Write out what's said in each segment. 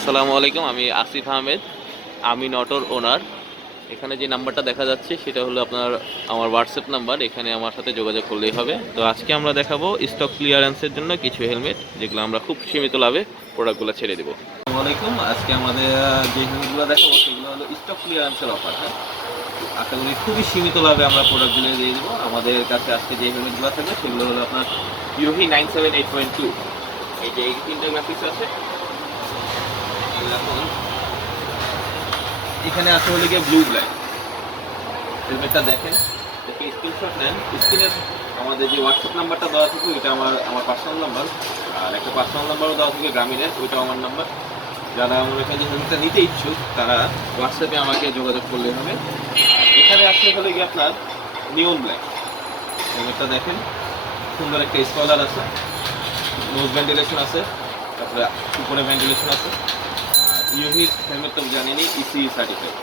আসসালামু আলাইকুম। আমি আসিফ আহমেদ, আমি নটর ওনার। এখানে যে নাম্বারটা দেখা যাচ্ছে সেটা হলো আমার হোয়াটসঅ্যাপ নাম্বার। এখানে আমার সাথে যোগাযোগ করলেই হবে। তো আজকে আমরা দেখাবো স্টক ক্লিয়ারেন্সের জন্য কিছু হেলমেট, যেগুলো আমরা খুব সীমিত লাভে প্রোডাক্টগুলো ছেড়ে দেবো। আসসালামু আলাইকুম। আজকে আমাদের যে হেলমেটগুলো দেখাবো সেগুলো হলো স্টক ক্লিয়ারেন্সের অফার। হ্যাঁ, আশা করি খুবই সীমিত লাভে আমরা প্রোডাক্টগুলো দিয়ে দেবো। আমাদের কাছে আজকে যে হেলমেটগুলো থাকবে সেগুলো হলো আপনার ইউহি 978.2। এই যে এই তিনটা গ্রাফিক্স আছে। এখন এখানে আছে হলে গিয়ে ব্লু ব্ল্যাক। হেলমেটটা দেখেন, দেখে স্ক্রিনশট নেন। স্ক্রিনের আমাদের যে হোয়াটসঅ্যাপ নাম্বারটা দেওয়া থাকে ওইটা আমার পার্সোনাল নাম্বার, আর একটা পার্সোনাল নাম্বারও দেওয়া থাকে গ্রামীণের, ওইটাও আমার নাম্বার। যারা মনে করেন যে হেলমেটটা নিতে ইচ্ছুক তারা হোয়াটসঅ্যাপে আমাকে যোগাযোগ করলে হবে। আর এখানে আছে হলে গিয়ে আপনার নিয়ন ব্ল্যাক। হেলমেটটা দেখেন, সুন্দর একটা স্কলার আছে, নোজ ভেন্টিলেশন আছে, তারপরে উপরে ভেন্টিলেশন আছে। ইউভির হেলমেট তো জানেনই, ইসি সার্টিফাইড।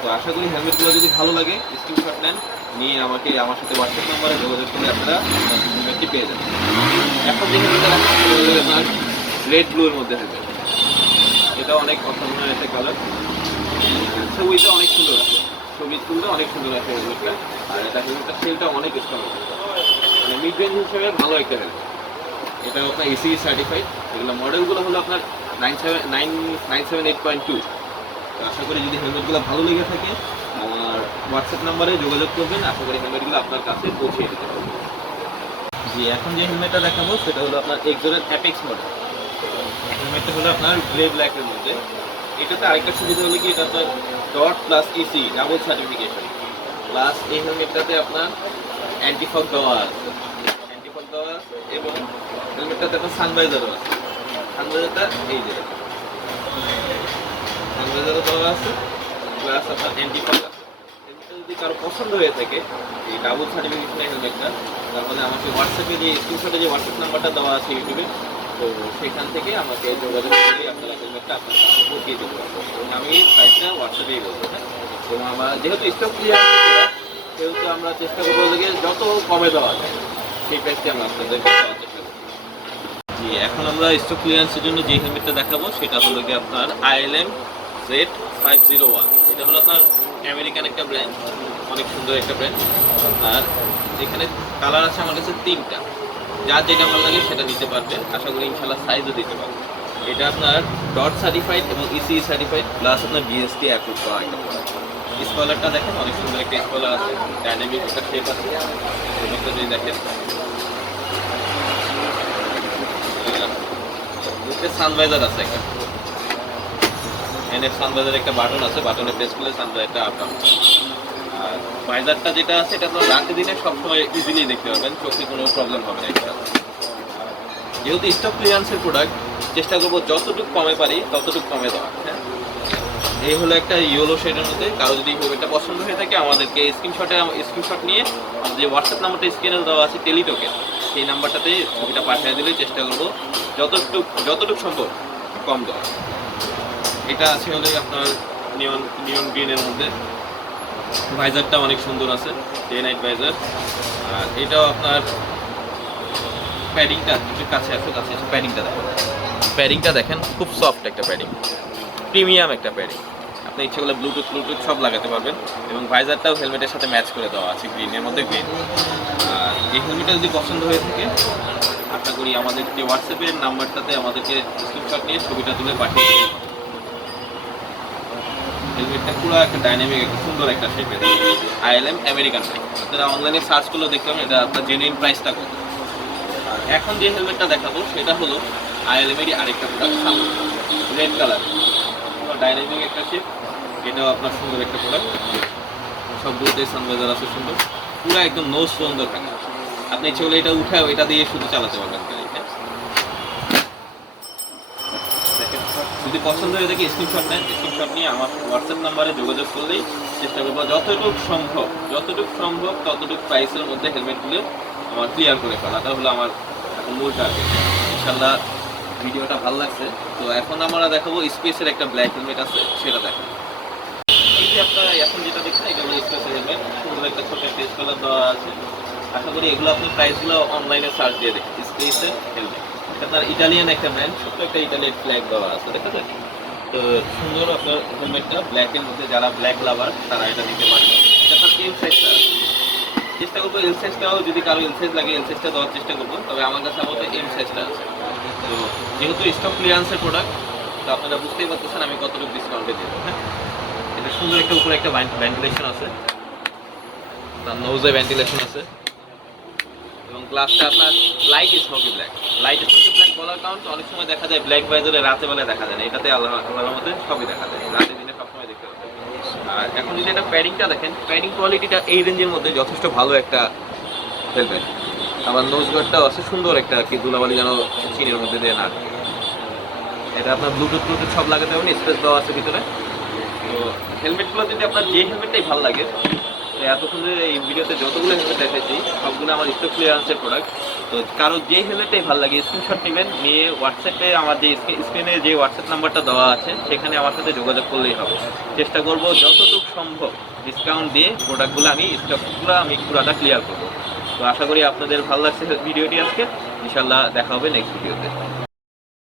তো আশা করি হেলমেটগুলো যদি ভালো লাগে স্ক্রিনশট নেন, নিয়ে আমার সাথে হোয়াটসঅ্যাপ নাম্বারে যোগাযোগ করে আপনারা হেলমেটটি পেয়ে যাবেন। এখন যে হেলমেটটা রাখছেন সেটা হলো আপনার রেড ব্লুর মধ্যে হেলমেট। এটা অনেক অসাধারণ একটা কালার, ছবিটা অনেক সুন্দর আছে, ছবি তুলতে অনেক সুন্দর আছে হেলমেটটা। আর এটা হেলমেটটা সেলটা অনেক স্ট্রং, মানে মিড রেঞ্জ হিসেবে ভালো একটা হেলমেট। এটা আপনার ইসি সার্টিফাইড। এগুলো মডেলগুলো হলো আপনার 978.2। আশা করি যদি হেলমেটগুলো ভালো লেগে থাকে আমার হোয়াটসঅ্যাপ নাম্বারে যোগাযোগ করবেন। আশা করি হেলমেটগুলো আপনার কাছে পৌঁছে দিতে পারবো। জি, এখন যে হেলমেটটা দেখাবো সেটা হলো আপনার এক্সোরের অ্যাপেক্স মডেল। হেলমেটটা হলো আপনার গ্রে ব্ল্যাকের মধ্যে। এটাতে আরেকটা সুবিধা হলো কি, এটা আপনার dot plus EC double certification plus এই হেলমেটটাতে আপনার অ্যান্টিফগ দেওয়া আছে, এবং হেলমেটটাতে আপনার সানভাইজারও আছে। সানভাইজারটা এই যে সানভাইজারও দেওয়া আছে, প্লাস আপনার অ্যান্টিফগ আছে। হেলমেটটা যদি কারো পছন্দ হয়ে থাকে এই ডাবল সার্টিফিকেশনের হেলমেটটা, তাহলে আমাকে হোয়াটসঅ্যাপে যে স্ক্রিনশটে যে হোয়াটসঅ্যাপ নাম্বারটা দেওয়া আছে ইউটিউবে, তো সেখান থেকে আমাকে যোগাযোগ করে আপনারা হেলমেটটা আপনার কাছে পৌঁছিয়ে দিতে পারবো। এবং আমি প্রাইসটা হোয়াটসঅ্যাপেই বলবো। হ্যাঁ, এবং আমার যেহেতু স্টক ক্লিয়ার আছে সেহেতু আমরা চেষ্টা করবো যে যত কমে দেওয়া যায় সেই প্রাইসটি আমরা আপনাদেরকে দেওয়ার চেষ্টা করবো। জি, এখন আমরা স্টক ক্লিয়ারেন্সের জন্য যে হেলমেটটা দেখাবো সেটা হলো কি আপনার ILM Z501। এটা হলো আপনার আমেরিকান একটা ব্র্যান্ড, অনেক সুন্দর একটা ব্র্যান্ড। আপনার এখানে কালার আছে আমার কাছে তিনটা, যার যেটা ভালো লাগে সেটা নিতে পারবেন। আশা করি ইনশাল্লাহ সাইজও দিতে পারবেন। এটা আপনার ডট সার্টিফাইড এবং ইসি সার্টিফাইড প্লাস আপনার জিএসটি অ্যাপ্রুভ করা একটা প্রোডাক্ট। স্কলারটা দেখেন, অনেক সুন্দর একটা স্কলার আছে, ডাইনামিক একটা শেপ আছে। হেলমেটটা যদি দেখেন, সানভাইজার আছে একটা, এনএফ সানভাইজার একটা বাটন আছে, বাটনে প্রেস করলে সানভাইজারটা আপ ডাউন। আর ভাইজারটা যেটা আছে এটা আপনার রাতে দিনে সবসময় ইজিলি দেখতে পারবেন, চোখে কোনো প্রবলেম হবে না এটা। যেহেতু স্টক ক্লিয়ারেন্সের প্রোডাক্ট, চেষ্টা করবো যতটুকু কমে পারি ততটুকু কমে দেওয়া। হ্যাঁ, এই হলো একটা ইয়েলো শেডের মধ্যে। কারো যদি এটা পছন্দ হয়ে থাকে আমাদেরকে স্ক্রিনশট নিয়ে যে হোয়াটসঅ্যাপ নাম্বারটা স্ক্রিনে দেওয়া আছে টেলিটকের, সেই নাম্বারটাতে ছবিটা পাঠিয়ে দিলে চেষ্টা করবো যতটুকু সম্ভব কম দেওয়া। এটা আছে হলে আপনার নিয়ন গ্রিনের মধ্যে। ভাইজারটা অনেক সুন্দর আছে, ডে নাইট ভাইজার। আর এটাও আপনার প্যাডিংটা একটু কাছে প্যাডিংটা দেখেন, খুব সফট একটা প্যাডিং, প্রিমিয়াম একটা প্যাডিং। আপনি ইচ্ছে করলে ব্লুটুথ সব লাগাতে পারবেন। এবং ভাইজারটাও হেলমেটের সাথে ম্যাচ করে দেওয়া আছে, গ্রিনের মধ্যে গ্রিন। আর এই হেলমেটটা যদি পছন্দ হয়ে থাকে আশা করি আমাদের যে হোয়াটসঅ্যাপের নাম্বারটাতে আমাদেরকে স্ক্রিনশট নিয়ে ছবিটা তুলে পাঠিয়ে দেবেন। হেলমেটটা পুরো একটা ডাইনামিক, একটা সুন্দর একটা শেপের ILM আমেরিকান। আপনারা অনলাইনে সার্চ করলেও দেখতে পাবেন এটা আপনার জেনুইন প্রাইসটা কত। আর এখন যে হেলমেটটা দেখাবো সেটা হলো ILM এরই আরেকটা প্রোডাক্ট, রেড কালার, ডাইনামিক একটা শেপ। এটাও আপনার সুন্দর একটা প্রোডাক্ট, সবগুলোতে সানভাইজার আছে সুন্দর, পুরো একদম নোজ সুন্দর থাকে। আপনি ইচ্ছে করলে এটা উঠাও, এটা দিয়ে শুধু চালাতে পারবেন। যদি পছন্দ হয়ে থাকে স্ক্রিনশট নেন, স্ক্রিনশট নিয়ে আমার হোয়াটসঅ্যাপ নাম্বারে যোগাযোগ করলেই চেষ্টা করবো যতটুকু সম্ভব ততটুকু প্রাইসের মধ্যে হেলমেটগুলো আমার ক্লিয়ার করে ফেলাটা হলো আমার এখন মূল টার্গেট। ইনশাল্লাহ ভিডিওটা ভালো লাগছে। তো এখন আমরা দেখাবো স্পেসের একটা ব্ল্যাক হেলমেট আছে, সেটা দেখাবো। এই যে আপনারা এখন যেটা দেখছেন এটা হলো স্পেসের হেলমেট, সুন্দর একটা ছোট ফেস কালার দেওয়া আছে। আশা করি এগুলো আপনি প্রাইসগুলো অনলাইনে সার্চ দিয়ে দেখেন। স্পেসের হেলমেট, আপনার ইটালিয়ান একটা ব্র্যান্ড, ছোট্ট একটা ইটালিয়ান ফ্ল্যাগ দেওয়া আছে, দেখা যায়। তো সুন্দর আপনার হেলমেটটা ব্ল্যাকের মধ্যে, যারা ব্ল্যাক লাভার তারা এটা নিতে পারবে। এটা আপনার এল সাইজটা চেষ্টা করবো, এল সাইজটাও যদি কারো এল সাইজ লাগে এল সাইজটা দেওয়ার চেষ্টা করবো, তবে আমার কাছে আমাদের এম সাইজটা আছে। তো যেহেতু স্টক ক্লিয়ারেন্সের প্রোডাক্ট, তো আপনারা বুঝতেই পারতেছেন আমি কতটুকু ডিসকাউন্টে দেবো। হ্যাঁ, এটা সুন্দর একটা উপরে একটা ভেন্টিলেশন আছে, তার নোজে ভেন্টিলেশন আছে, এবং গ্লাসটা আপনার light smoky black. Light smoky black বলার কারণ অনেক সময় দেখা যায় ব্ল্যাক বাইজরে রাতে বেলা দেখা যায় না, এটাতে আল্লাহর মধ্যে সবই দেখা যায়, রাতে দিনে সবসময় দেখতে পাবেন। আর এখন যদি এটা প্যাডিংটা দেখেন, প্যাডিং কোয়ালিটিটা এই রেঞ্জের মধ্যে যথেষ্ট ভালো একটা হেলমেট। আবার নোজ গার্ডটাও আছে সুন্দর একটা, কি ধুলাবালি যেন চিনের মধ্যে দিয়ে না আটকে। এটা আপনার ব্লুটুথ সব লাগাতে পারবেন, স্পেস দেওয়া আছে ভিতরে। তো হেলমেটগুলো যদি আপনার যে হেলমেটটাই ভালো লাগে, তো এতক্ষণ ধরে এই ভিডিওতে যতগুলো হেলমেট দেখাচ্ছি সবগুলো আমার স্টক ক্লিয়ারেন্সের প্রোডাক্ট। তো কারো যে হেলমেটটাই ভালো লাগে স্ক্রিনশট নেবেন, নিয়ে হোয়াটসঅ্যাপে আমার যে স্ক্রিনে যে হোয়াটসঅ্যাপ নাম্বারটা দেওয়া আছে সেখানে আমার সাথে যোগাযোগ করলেই হবে। চেষ্টা করব যতটুকু সম্ভব ডিসকাউন্ট দিয়ে প্রোডাক্টগুলো আমি স্টকগুলো আমি পুরাটা ক্লিয়ার করবো। তো আশা করি আপনাদের ভালো লাগছে ভিডিওটি আজকে। ইনশাল্লাহ দেখা হবে নেক্সট ভিডিওতে।